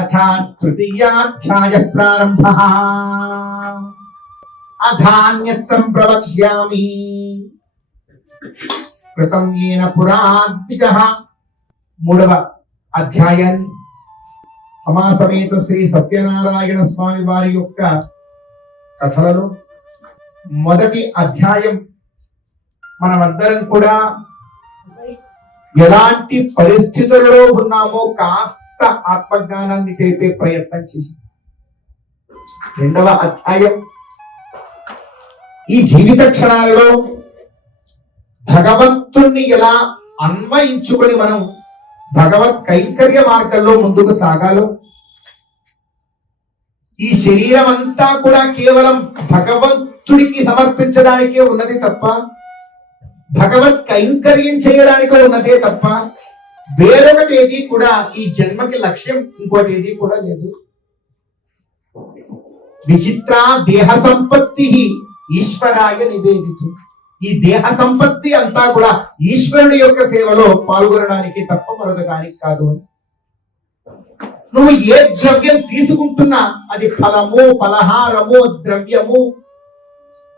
అథ తృతీయాధ్యాయ ప్రారంభ. అథాన్యత్ సంప్రవక్ష్యామి కృతం येन పురా ద్విజః. మూడవ అధ్యాయాన్ని సమాసమేత శ్రీ సత్యనారాయణ స్వామి వారి యొక్క కథలలో మొదటి అధ్యాయం. మనమందరం కూడా ఎలాంటి పరిస్థితులలో ఉన్నామో కాస్త ఆత్మజ్ఞానాన్ని తెలిపే ప్రయత్నం చేసి, రెండవ అధ్యాయం ఈ జీవిత క్షణాలలో భగవంతుణ్ణి ఎలా అన్వయించుకొని మనం భగవత్ కైంకర్య మార్గంలో ముందుకు సాగాలో, ఈ శరీరం అంతా కూడా కేవలం భగవంతుడికి సమర్పించడానికే ఉన్నది తప్ప భగవత్ కైంకర్యం చేయడానికే ఉన్నదే తప్ప వేరొకటి ఏది కూడా ఈ జన్మకి లక్ష్యం ఇంకోటి ఏది కూడా లేదు. విచిత్ర దేహ సంపత్తి ఈశ్వరాయ నివేదితు. ఈ దేహ సంపత్తి అంతా కూడా ఈశ్వరుడి యొక్క సేవలో పాల్గొనడానికి తప్ప మరొకదానికి కాదు. నువ్వు ఏ ద్రవ్యం తీసుకుంటున్నా, అది ఫలము, పలహారము, ద్రవ్యము,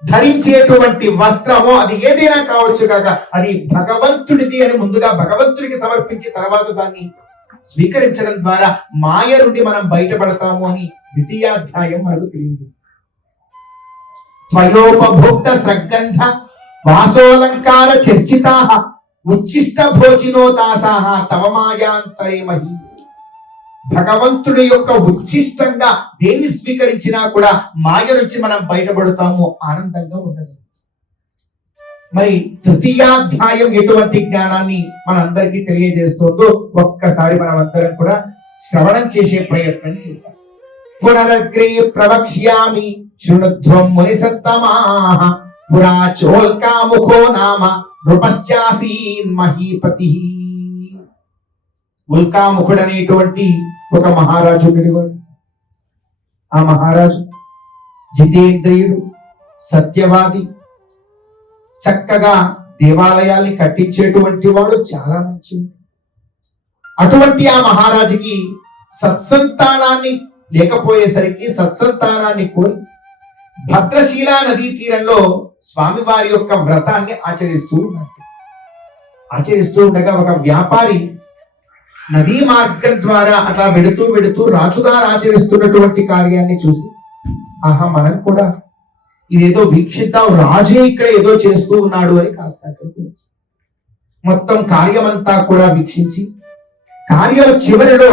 ధరించేటువంటి వస్త్రము, అది ఏదైనా కావచ్చు కాక అది భగవంతుడిది అని ముందుగా భగవంతుడికి సమర్పించి తర్వాత దాన్ని స్వీకరించడం ద్వారా మాయ నుండి మనం బయటపడతాము అని ద్వితీయాధ్యాయం మనకు తెలియజేస్తుంది. త్వయోపభోక్త సగ్గంధ వాసోలంకార చర్చితాః ఉచ్చిష్ట భోజినో దాసాః తవ మాయాంతరే మహి. భగవంతుడి యొక్క ఉచ్చిష్టంగా దేన్ని స్వీకరించినా కూడా మాయ నుంచి మనం బయటపడతాము, ఆనందంగా ఉండదు. మరి తృతీయాధ్యాయం ఎటువంటి జ్ఞానాన్ని మనందరికీ తెలియజేస్తుందో ఒక్కసారి మనం అందరం కూడా శ్రవణం చేసే ప్రయత్నం చేద్దాం. పునరగ్రే ప్రవక్ష్యామి శృణుధ్వం ముని సత్తమాః పురా చోల్కాముఖో నామ నృపశ్చాసీన్ మహీపతి. ఉల్కాముఖుడు అనేటువంటి ఒక మహారాజు ఉండేవాడు. ఆ మహారాజు జితేంద్రియుడు, సత్యవాది, చక్కగా దేవాలయాల్ని కట్టించేటువంటి వాడు, చాలా మంచిది. అటువంటి ఆ మహారాజుకి సత్సంతానాన్ని లేకపోయేసరికి సత్సంతానాన్ని కోరి భద్రశీలా నదీ తీరంలో స్వామివారి యొక్క వ్రతాన్ని ఆచరిస్తూ ఉండగా ఒక వ్యాపారి నదీ మార్గం ద్వారా అట్లా వెడుతూ రాజుగారు ఆచరిస్తున్నటువంటి కార్యాన్ని చూసి, ఆహా మనం కూడా ఇదేదో వీక్షిద్దాం, రాజే ఇక్కడ ఏదో చేస్తూ ఉన్నాడు అని కాస్త మొత్తం కార్యమంతా కూడా వీక్షించి కార్యం చివరిలో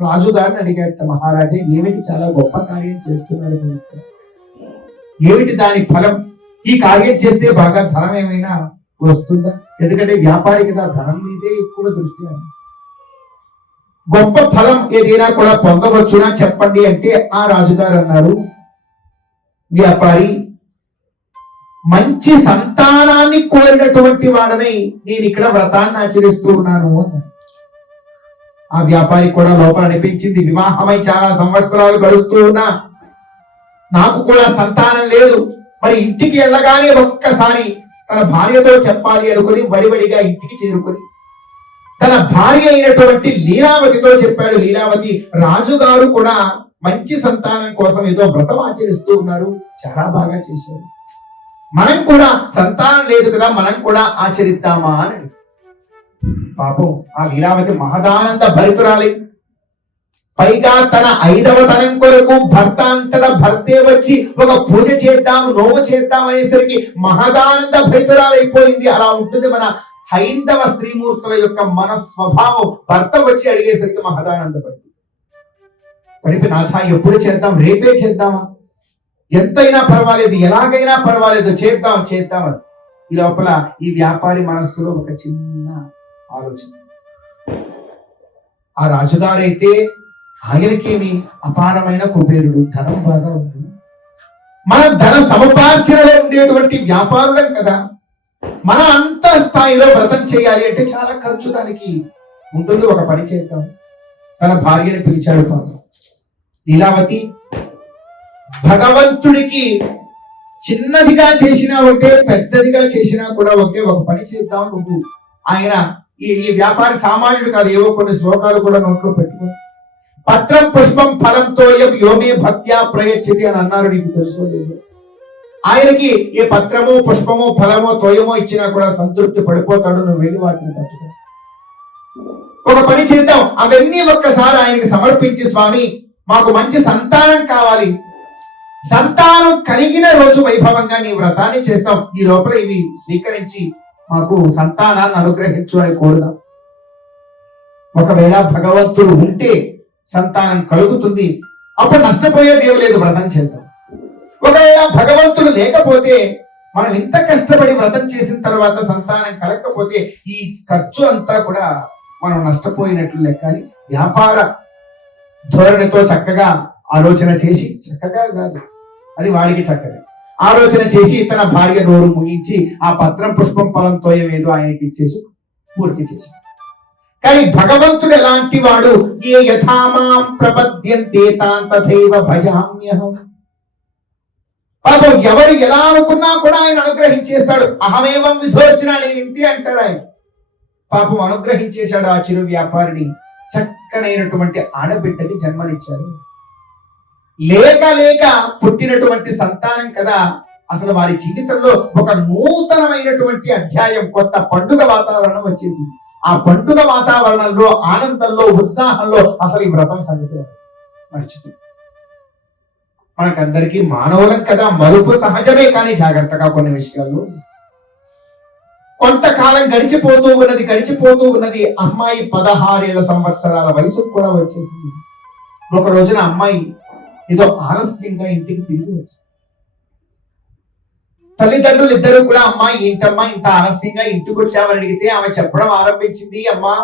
రాజుగారిని అడిగాట, మహారాజా ఏమిటి చాలా గొప్ప కార్యం చేస్తున్నాడు, ఏమిటి దాని ఫలం? ఈ కార్యం చేస్తే బాగా ధనం ఏమైనా వస్తుందా? ఎందుకంటే వ్యాపారికి ధనం మీదే ఎక్కువ దృష్టి అని. గొప్ప ఫలం ఏదైనా కూడా పొందవచ్చునా చెప్పండి అంటే ఆ రాజుగారు అన్నారు, వ్యాపారి మంచి సంతానాన్ని కోరినటువంటి వాడని నేను ఇక్కడ వ్రతాన్ని ఆచరిస్తూ ఉన్నాను అన్నారు. ఆ వ్యాపారి కూడా లోపల అనిపించింది, వివాహమై చాలా సంవత్సరాలు గడుస్తూ ఉన్నా నాకు కూడా సంతానం లేదు, మరి ఇంటికి వెళ్ళగానే ఒక్కసారి తన భార్యతో చెప్పాలి అనుకుని వడివడిగా ఇంటికి చేరుకొని తన భార్య అయినటువంటి లీలావతితో చెప్పాడు. లీలావతి, రాజుగారు కూడా మంచి సంతానం కోసం ఏదో వ్రతం ఆచరిస్తూ ఉన్నారు, చాలా బాగా చేశారు, మనం కూడా సంతానం లేదు కదా, మనం కూడా ఆచరిద్దామా అని. పాపం ఆ లీలావతి మహదానంద భరితురాలి. పైగా తన 5వ తరం కొరకు భర్త అంతటా భర్తే వచ్చి ఒక పూజ చేద్దాం, నోము చేద్దాం అనేసరికి మహదానంద భరితురాలైపోయింది. అలా ఉంటుంది మన హైందవ స్త్రీమూర్తుల యొక్క మన స్వభావం. భర్త వచ్చి అడిగేసరికి మహదానందపడింది. పడిపి నాథ ఎప్పుడు చేద్దాం, రేపే చేద్దామా, ఎంతైనా పర్వాలేదు, ఎలాగైనా పర్వాలేదు, చేద్దాం అని. ఈ లోపల ఈ వ్యాపారి మనస్సులో ఒక చిన్న ఆలోచన. ఆ రాజుగారైతే ఆయనకేమి అపారమైన కుబేరుడు, ధనం బాగా ఉంది, మన ధన సముపార్జనలో ఉండేటువంటి వ్యాపారులం కదా, మన అంత స్థాయిలో వ్రతం చేయాలి అంటే చాలా ఖర్చు దానికి ఉంటుంది, ఒక పని చేద్దాం. తన భార్యని పిలిచాడు. పాపం లీలావతి, భగవంతుడికి చిన్నదిగా చేసినా ఒకటే, పెద్దదిగా చేసినా కూడా ఒకటే, ఒక పని చేద్దాం. నువ్వు ఆయన ఈ వ్యాపారి సామాన్యుడు కాదు, ఏవో కొన్ని శ్లోకాలు కూడా నోట్లో పెట్టుకో, పత్రం పుష్పం ఫలం తోయం యోమే భక్త్యా ప్రయచ్చతి అని అన్నారు. నీకు తెలుసో లేదు? ఆయనకి ఏ పత్రము పుష్పము ఫలమో తోయమో ఇచ్చినా కూడా సంతృప్తి పడిపోతాడు. నువ్వు వెళ్ళి వాటిని పట్టుకో. ఒక పని చేద్దాం, అవన్నీ ఒక్కసారి ఆయనకి సమర్పించి, స్వామి మాకు మంచి సంతానం కావాలి, సంతానం కలిగిన రోజు వైభవంగా నీ వ్రతాన్ని చేస్తాం, ఈ లోపల ఇవి స్వీకరించి మాకు సంతానాన్ని అనుగ్రహించు అని కోరుదాం. ఒకవేళ భగవంతుడు ఉంటే సంతానం కలుగుతుంది, అప్పుడు నష్టపోయేది ఏం లేదు, వ్రతం చేద్దాం. ఒకవేళ భగవంతుడు లేకపోతే మనం ఇంత కష్టపడి వ్రతం చేసిన తర్వాత సంతానం కలగకపోతే ఈ ఖర్చు అంతా కూడా మనం నష్టపోయినట్లు లెక్క అని వ్యాపార ధోరణితో చక్కగా ఆలోచన చేసి, చక్కగా కాదు అది వాడికి చక్కగా ఆలోచన చేసి తన భార్య నోరు ముగించి ఆ పత్రం పుష్పం ఫలం తోయమేదో ఆయనకి ఇచ్చేసి పూర్తి చేసి. కానీ భగవంతుడు ఎలాంటి వాడు? ఏ యథామాం ప్రపద్యంతే తాన్ తథైవ భజామ్యహం. పాపం ఎవరు ఎలా అనుకున్నా కూడా ఆయన అనుగ్రహించేస్తాడు. అహమేవం విధోర్చన, నేను ఇంతే అంటాడు ఆయన. పాపం అనుగ్రహించేశాడు ఆ చిరు వ్యాపారిని. చక్కనైనటువంటి ఆడబిడ్డకి జన్మనిచ్చారు. లేక లేక పుట్టినటువంటి సంతానం కదా అసలు వారి జీవితంలో ఒక నూతనమైనటువంటి అధ్యాయం, కొత్త పండుగ వాతావరణం వచ్చేసింది. ఆ పండుగ వాతావరణంలో, ఆనందంలో, ఉత్సాహంలో అసలు ఈ వ్రతం సంగతి మర్చిపోయింది. మనకందరికీ మానవులం కదా, మరుపు సహజమే. కానీ జాగ్రత్తగా కొన్ని విషయాల్లో కొంతకాలం గడిచిపోతూ ఉన్నది. అమ్మాయి 16 సంవత్సరాల వయసు కూడా వచ్చేసింది. ఒక రోజున అమ్మాయి ఏదో ఆలస్యంగా ఇంటికి తిరిగి వచ్చింది. తల్లిదండ్రులు ఇద్దరు కూడా, అమ్మాయి ఏంటమ్మా ఇంత ఆలస్యంగా ఇంటికి వచ్చామని అడిగితే ఆమె చెప్పడం ఆరంభించింది, అమ్మా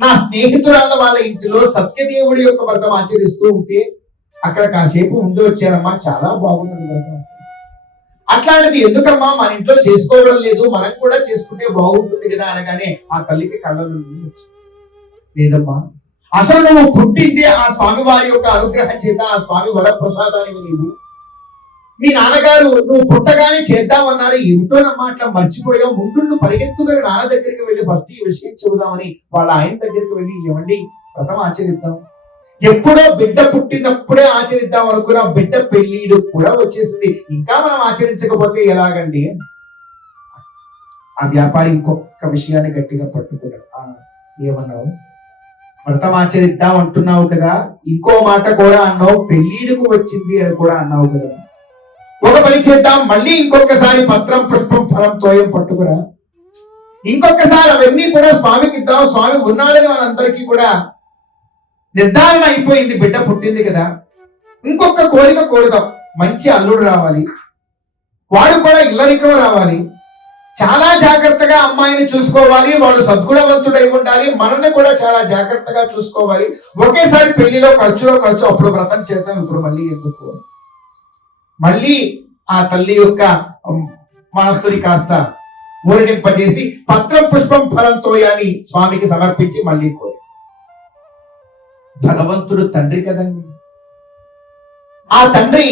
నా స్నేహితురాళ్ళ వాళ్ళ ఇంటిలో సత్యదేవుడి యొక్క వ్రతం ఆచరిస్తూ ఉంటే అక్కడ కాసేపు ముందు వచ్చారమ్మా, చాలా బాగుంటుంది వ్రతం. అట్లాంటిది ఎందుకమ్మా మన ఇంట్లో చేసుకోవడం లేదు, మనం కూడా చేసుకుంటే బాగుంటుంది కదా అనగానే ఆ తల్లికి కళ్ళలో లేదమ్మా, అసలు నువ్వు పుట్టిందే ఆ స్వామి వారి యొక్క అనుగ్రహం చేత, ఆ స్వామి వరప్రసాదానికి నీవు. మీ నాన్నగారు నువ్వు పుట్టగానే చేద్దామన్నారు, ఏమిటోనమ్మా అట్లా మర్చిపోయావు. ముందు పరిగెత్తుగా నాన్న దగ్గరికి వెళ్ళి ఫస్ట్ ఈ విషయం చెబుదామని వాళ్ళ ఆయన దగ్గరికి వెళ్ళి, ఏమండి వ్రతం ఆచరిద్దాం, ఎప్పుడో బిడ్డ పుట్టినప్పుడే ఆచరిద్దాం అనుకున్న బిడ్డ పెళ్లిడు కూడా వచ్చేసింది, ఇంకా మనం ఆచరించకపోతే ఎలాగండి? ఆ వ్యాపారి ఇంకొక విషయాన్ని గట్టిగా పట్టుకున్నాడు. ఏమన్నావు? వ్రతం ఆచరిద్దాం అంటున్నావు కదా, ఇంకో మాట కూడా అన్నావు, పెళ్లిడుకు వచ్చింది అని కూడా అన్నావు కదా. ఒక పని చేద్దాం, మళ్ళీ ఇంకొకసారి పత్రం పుష్పం ఫలం తోయం పట్టుకురా, ఇంకొకసారి అవన్నీ కూడా స్వామికి ఇద్దాం. స్వామి ఉన్నాడని మనందరికీ కూడా నిర్ధారణ అయిపోయింది, బిడ్డ పుట్టింది కదా. ఇంకొక కోరిక కోరుదాం, మంచి అల్లుడు రావాలి, వాడు కూడా ఇల్లరికం రావాలి, చాలా జాగ్రత్తగా అమ్మాయిని చూసుకోవాలి, వాడు సద్గుణవంతుడై ఉండాలి, మనల్ని కూడా చాలా జాగ్రత్తగా చూసుకోవాలి. ఒకేసారి పెళ్లిలో ఖర్చు, అప్పుడు వ్రతం చేద్దాం, ఇప్పుడు మళ్ళీ ఎందుకు? మళ్ళీ ఆ తల్లి యొక్క మనస్సుని కాస్త ఊరడింపజేసి పత్రం పుష్పం ఫలం తోయాని స్వామికి సమర్పించి మళ్ళీ కోరి. భగవంతుడు తండ్రి కదండి, ఆ తండ్రి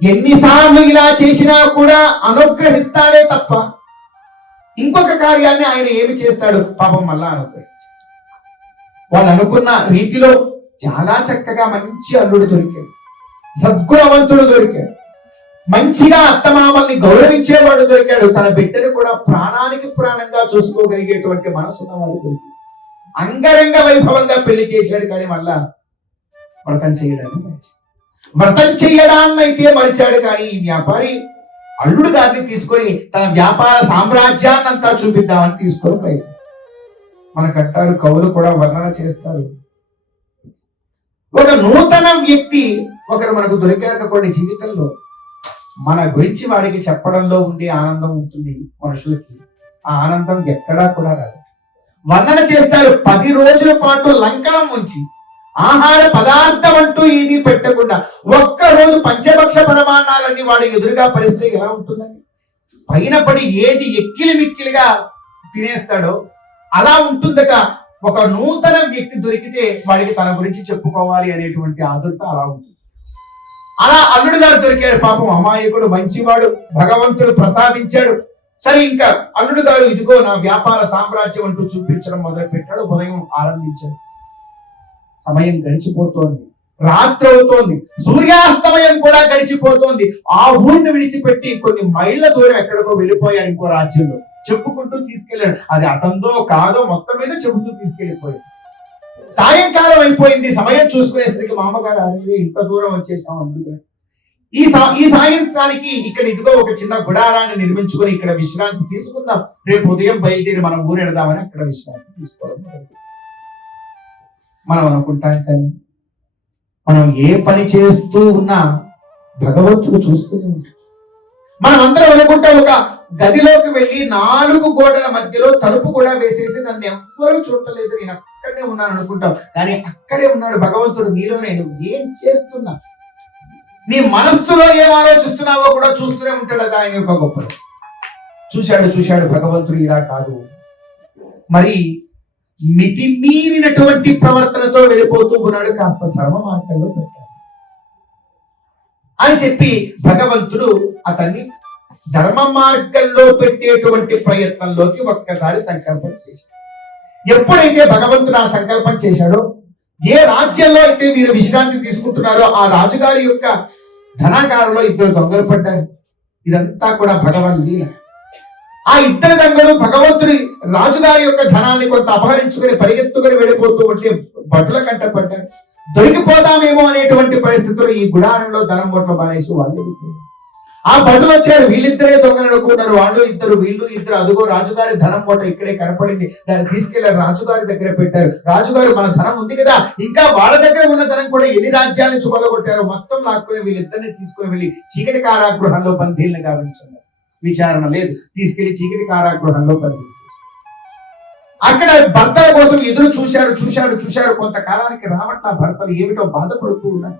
ఎన్నిసార్లు ఇలా చేసినా కూడా అనుగ్రహిస్తాడే తప్ప ఇంకొక కార్యాన్ని ఆయన ఏమి చేస్తాడు? పాపం మళ్ళా అనుగ్రహించాడు. వాళ్ళు అనుకున్న రీతిలో చాలా చక్కగా మంచి అల్లుడు దొరికాడు, సద్గుణవంతుడు దొరికాడు, మంచిగా అత్తమామల్ని గౌరవించేవాడు దొరికాడు, తన బిడ్డను కూడా ప్రాణానికి ప్రాణంగా చూసుకోగలిగేటువంటి మనసున్నవాడు దొరికాడు. అంగరంగ వైభవంగా పెళ్లి చేశాడు. కానీ మళ్ళా వ్రతం చేయడాన్నైతే మరిచాడు. కానీ ఈ వ్యాపారి అల్లుడు గారిని తీసుకొని తన వ్యాపార సామ్రాజ్యాన్ని అంతా చూపిద్దామని తీసుకొని పోయాడు. మనకంటారు, కవులు కూడా వర్ణన చేస్తారు, ఒక నూతన వ్యక్తి ఒకరు మనకు దొరికారనుకోండి, జీవితంలో మన గురించి వాడికి చెప్పడంలో ఉండే ఆనందం ఉంటుంది మనుషులకి. ఆ ఆనందం ఎక్కడా కూడా రాదు. వర్ణన చేస్తారు, 10 రోజుల పాటు లంకణం ఉంచి ఆహార పదార్థం అంటూ ఏది పెట్టకుండా ఒక్కరోజు పంచభక్ష పరమాన్నాలన్నీ వాడు ఎదురుగా పరిస్థితి ఎలా ఉంటుందండి? పైన పడి ఏది ఎక్కిలి మిక్కిలిగా తినేస్తాడో అలా ఉంటుందట. ఒక నూతన వ్యక్తి దొరికితే వాడికి తన గురించి చెప్పుకోవాలి అనేటువంటి ఆదుర్త అలా ఉంటుంది. అలా అల్లుడు గారు దొరికాడు. పాపం అమాయకుడు, మంచివాడు, భగవంతుడు ప్రసాదించాడు. సరే, ఇంకా అల్లుడు గారు ఇదిగో నా వ్యాపార సామ్రాజ్యం అంటూ చూపించడం మొదలు పెట్టాడు. ఉదయం ఆరంభించాడు. సమయం గడిచిపోతోంది, రాత్రి అవుతోంది, సూర్యాస్తమయం కూడా గడిచిపోతోంది. ఆ ఊరిని విడిచిపెట్టి కొన్ని మైళ్ళ దూరం ఎక్కడికో వెళ్ళిపోయారు ఇంకో రాజ్యంలో. చెప్పుకుంటూ తీసుకెళ్లాడు. అది అతందో కాదో మొత్తం మీద చెబుతూ తీసుకెళ్లిపోయాడు. సాయంకాలం అయిపోయింది. సమయం చూసుకునేసరికి మామగారు అరే ఇంత దూరం వచ్చేసాం అందుకని ఈ సాయంత్రానికి ఇక్కడ ఇదిగో ఒక చిన్న గుడారాన్ని నిర్మించుకొని ఇక్కడ విశ్రాంతి తీసుకుందాం, రేపు ఉదయం బయలుదేరి మనం ఊరెడదామని అక్కడ విశ్రాంతి తీసుకోవడం. మనం అనుకుంటాం కానీ మనం ఏ పని చేస్తూ ఉన్నా భగవంతుడు చూస్తూనే ఉంటాడు. మనం అందరం అనుకుంటాం ఒక గదిలోకి వెళ్ళి 4 గోడల మధ్యలో తలుపు కూడా వేసేసి నన్ను ఎవ్వరూ చూడలేదు, నేను అక్కడనే ఉన్నాను అనుకుంటాం. కానీ అక్కడే ఉన్నాడు భగవంతుడు నీలోనే. నువ్వు ఏం చేస్తున్నా, నీ మనస్సులో ఏం ఆలోచిస్తున్నావో కూడా చూస్తూనే ఉంటాడు. అది ఆయన యొక్క గొప్ప. చూశాడు భగవంతుడు. ఇలా కాదు మరి మితిమీరినటువంటి ప్రవర్తనతో వెళ్ళిపోతూ ఉన్నాడు, కాస్త ధర్మ మార్గంలో పెట్టాడు అని చెప్పి భగవంతుడు అతన్ని ధర్మ మార్గంలో పెట్టేటువంటి ప్రయత్నంలోకి ఒక్కసారి సంకల్పం చేశాడు. ఎప్పుడైతే భగవంతుడు ఆ సంకల్పం చేశాడో, ఏ రాజ్యంలో అయితే మీరు విశ్రాంతి తీసుకుంటున్నారో ఆ రాజుగారి యొక్క ధనాగారంలో 2 దొంగలు పడ్డారు. ఇదంతా కూడా భగవన్ లీల. ఆ 2 దొంగలు భగవంతుడి రాజుగారి యొక్క ధనాన్ని కొంత అపహరించుకొని పరిగెత్తుకొని వెళ్ళిపోతూ ఉంటే భటుల కంట పడ్డారు. దొరికిపోతామేమో అనేటువంటి పరిస్థితుల్లో ఈ గుడారంలో ధనం బొట్ల మానేసి వాళ్ళు ఆ భటులు వచ్చారు. వీళ్ళిద్దరే దొంగలు అనుకున్నారు. వాళ్ళు ఇద్దరు, వీళ్ళు ఇద్దరు. అదుగో రాజుగారి ధనం మూట ఇక్కడే కనపడింది, దాన్ని తీసుకెళ్లారు, రాజుగారి దగ్గర పెట్టారు. రాజుగారు మన ధనం ఉంది కదా, ఇంకా వాళ్ళ దగ్గర ఉన్న ధనం కూడా ఎన్ని రాజ్యాల నుంచి కొలగొట్టారు, మొత్తం లాక్కుని వీళ్ళిద్దరిని తీసుకుని వెళ్ళి చీకటి కారాగృహంలో బందీలను గావించారు. విచారణ లేదు, తీసుకెళ్లి చీకటి కారాగృహంలో బంధించారు. అక్కడ భర్తల కోసం ఎదురు చూశాడు. కొంతకాలానికి రావట్ల భర్తలు ఏమిటో బాధపడుతూ ఉన్నారు.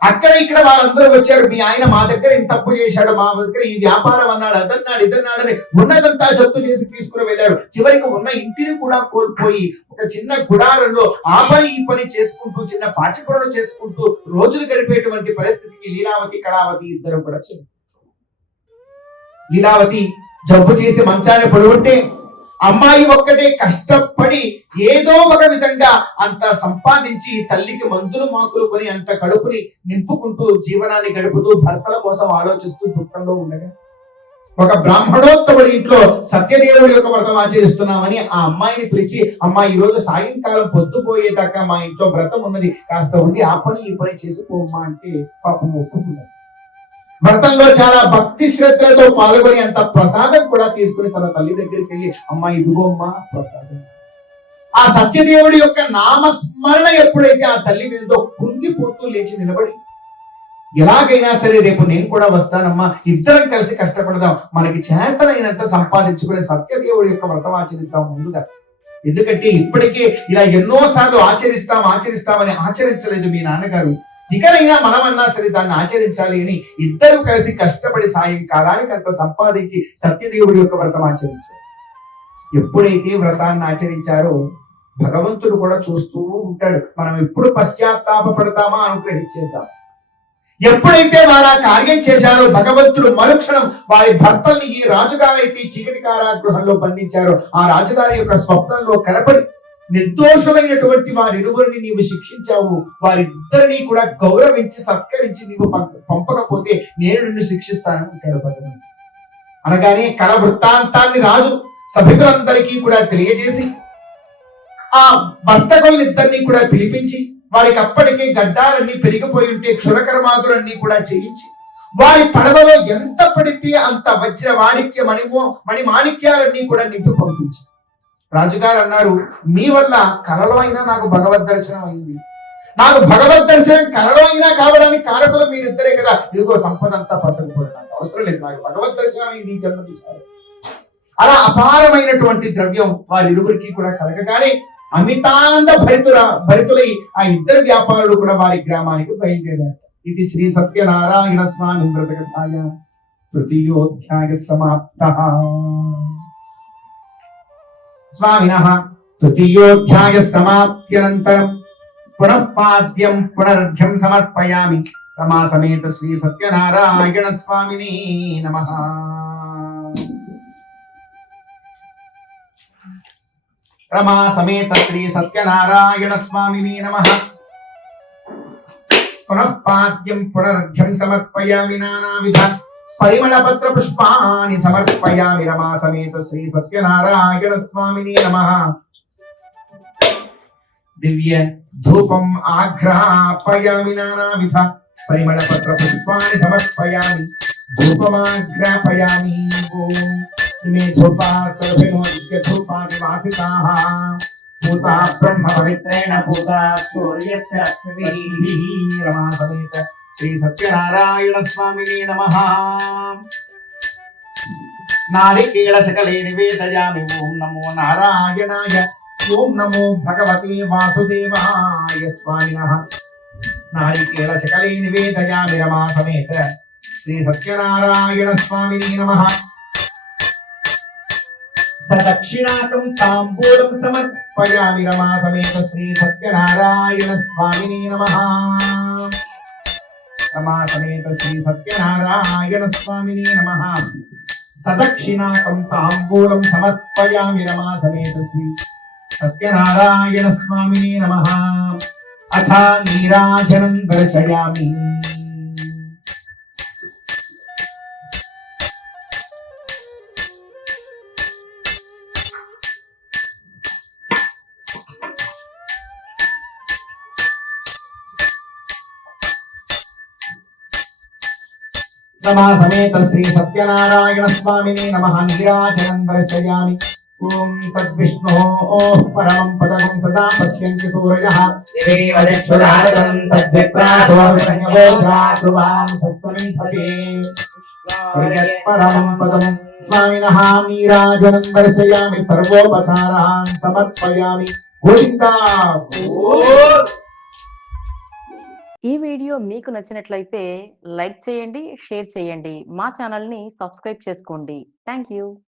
అక్కడ ఇక్కడ వాళ్ళందరూ వచ్చారు. మీ ఆయన మా దగ్గర ఇంత తప్పు చేశాడు, మా దగ్గర ఈ వ్యాపారం అన్నాడు, అదన్నాడు, ఇదన్నాడు అని ఉన్నదంతా జప్తు చేసి తీసుకుని వెళ్ళారు. చివరికి ఉన్న ఇంటిని కూడా కోల్పోయి ఒక చిన్న గుడారంలో ఆ పని ఈ పని చేసుకుంటూ చిన్న పాచిపొరలు చేసుకుంటూ రోజులు గడిపేటువంటి పరిస్థితికి లీలావతి, కళావతి ఇద్దరు కూడా వచ్చారు. లీలావతి జబ్బు చేసి మంచాన్ని పడి ఉంటే అమ్మాయి ఒక్కటే కష్టపడి ఏదో ఒక విధంగా అంత సంపాదించి తల్లికి మందులు మాకులు కొని అంత కడుపుని నింపుకుంటూ జీవనాన్ని గడుపుతూ భర్తల కోసం ఆలోచిస్తూ దుఃఖంలో ఉండగా ఒక బ్రాహ్మణోత్తముడి ఇంట్లో సత్యదేవుడి యొక్క వ్రతం ఆచరిస్తున్నామని ఆ అమ్మాయిని పిలిచి, అమ్మాయి ఈ రోజు సాయంకాలం పొద్దుపోయేదాకా మా ఇంట్లో వ్రతం ఉన్నది, కాస్త ఉండి ఆ పని ఈ పని చేసిపోమ్మా అంటే పాపం ఒప్పుకున్నది. వ్రతంలో చాలా భక్తి శ్రద్ధలతో పాల్గొని అంత ప్రసాదం కూడా తీసుకుని తన తల్లి దగ్గరికి వెళ్ళి, అమ్మ ఇదిగోమ్మా ప్రసాదం. ఆ సత్యదేవుడి యొక్క నామస్మరణ ఎప్పుడైతే ఆ తల్లి మీదో కుంగిపోతూ లేచి నిలబడి, ఎలాగైనా సరే రేపు నేను కూడా వస్తానమ్మా, ఇద్దరం కలిసి కష్టపడదాం, మనకి చేతనైనంత సంపాదించుకునే సత్యదేవుడి యొక్క వ్రతం ఆచరిద్దాం ముందుగా. ఎందుకంటే ఇప్పటికే ఇలా ఎన్నోసార్లు ఆచరిస్తామని ఆచరించలేదు మీ నాన్నగారు, ఇకనైనా మనమన్నా సరే దాన్ని ఆచరించాలి అని ఇద్దరు కలిసి కష్టపడి సాయంకాలానికి అంత సంపాదించి సత్యదేవుడి యొక్క వ్రతం ఆచరించారు. ఎప్పుడైతే వ్రతాన్ని ఆచరించారో భగవంతుడు కూడా చూస్తూ ఉంటాడు. మనం ఎప్పుడు పశ్చాత్తాపడతామా అనుగ్రహించేద్దాం. ఎప్పుడైతే వారు ఆ కార్యం చేశారో భగవంతుడు మరుక్షణం వారి భర్తల్ని ఈ రాజుగారైతే చీకటి కారాగృహంలో బంధించారో ఆ రాజుగారి యొక్క స్వప్నంలో కనపడి, నిర్దోషమైనటువంటి వారిరువురిని నీవు శిక్షించావు, వారిద్దరిని కూడా గౌరవించి సత్కరించి నీవు పంపకపోతే నేను నిన్ను శిక్షిస్తాను అంటాడు భగవంతుడు. అనగానే కళ వృత్తాంతాన్ని రాజు సభికులందరికీ కూడా తెలియజేసి ఆ వర్తకులనిద్దరినీ కూడా పిలిపించి వారికి అప్పటికే గడ్డాలన్నీ పెరిగిపోయి ఉంటే క్షురకర్మాదులన్నీ కూడా చేయించి వారి పడవలో ఎంత పడితే అంత వజ్ర వాణిక్య మణి మాణిక్యాలన్నీ కూడా నింపి పంపించి రాజుగారు అన్నారు, మీ వల్ల కలలో అయినా నాకు భగవద్ దర్శనం అయింది, నాకు భగవద్ దర్శనం కలలో అయినా కావడానికి కారకులు మీరిద్దరే కదా, ఇదిగో సంపద అంతా పట్టుకుపోవడం నాకు అవసరం లేదు, నాకు భగవద్ దర్శనం అయింది జన్మదించారు. అలా అపారమైనటువంటి ద్రవ్యం వారిరువురికి కూడా కలగగానే అమితానంద భరితులై ఆ ఇద్దరు వ్యాపారులు కూడా వారి గ్రామానికి బయలుదేరారు. ఇది శ్రీ సత్యనారాయణ స్వామి వ్రతకథాయ తృతీయోధ్యాయ సమాప్తః. స్వామినః తృతీయోధ్యాయ సమాప్త్యనంతరం పునఃపాద్యం పునరర్ఘ్యం సమర్పయామి. రమా సమేత శ్రీ సత్యనారాయణ స్వామిని నమః. రమా సమేత శ్రీ సత్యనారాయణ స్వామిని నమః. పునః పాద్యం పునరర్ఘ్యం సమర్పయామి నానావిధ పరిమళపత్ర పుష్పాని సమర్పయామి రమా సమేత శ్రీ సత్యనారాయణ స్వామిని నమః. దివ్య ధూపం ఆఘ్రాపయామి నానావిధ పరిమళపత్ర పుష్పాని సమర్పయామి ధూపమాఘ్రాపయామి. ఓం ఇమే ధూపా సర్వవినోద్య ధూపాని వాసితాః భూతా బ్రహ్మ పవిత్రేణ భూతా సూర్యస్య రశ్మిభిః రమా సమేత శ్రీ సత్యనారాయణ స్వామిని నమః. నారికేళ సకలే నివేదయామి. ఓం నమో నారాయణాయ ఓం నమో భగవతే వాసుదేవాయ స్వామినః. నారికేళ సకలే నివేదయామి రమా సమేత శ్రీ సత్యనారాయణ స్వామిని నమః. సదక్షిణాకం తాంబూలం సమర్పయామి రమా సమేత శ్రీ సత్యనారాయణ స్వామిని నమః. రమా సమేత శ్రీ సత్యనారాయణ స్వామిని నమః. సదక్షిణాకం తాంబూలం సమర్పయామి రమా సమేత శ్రీ సత్యనారాయణ స్వామిని నమః. అథ నీరాజనం దర్శయామి. రమా సమేత శ్రీ సత్యనారాయణ స్వామిని నమః. నీరాజనం దర్శయామి. ఓం తద్విష్ణోః పరమం పదం సదా పశ్యంతి సూరయః దేవేవ చక్షురాదం తద్విప్రాతో విష్ణవోధాతువాం సత్సమింధతే పరమం పదం స్వామినః. నీరాజనం దర్శయామి. సర్వోపచారాన్ సమర్పయామి. గోవిందా. ఈ వీడియో మీకు నచ్చినట్లయితే లైక్ చేయండి, షేర్ చేయండి, మా ఛానల్ని సబ్స్క్రైబ్ చేసుకోండి. Thank you.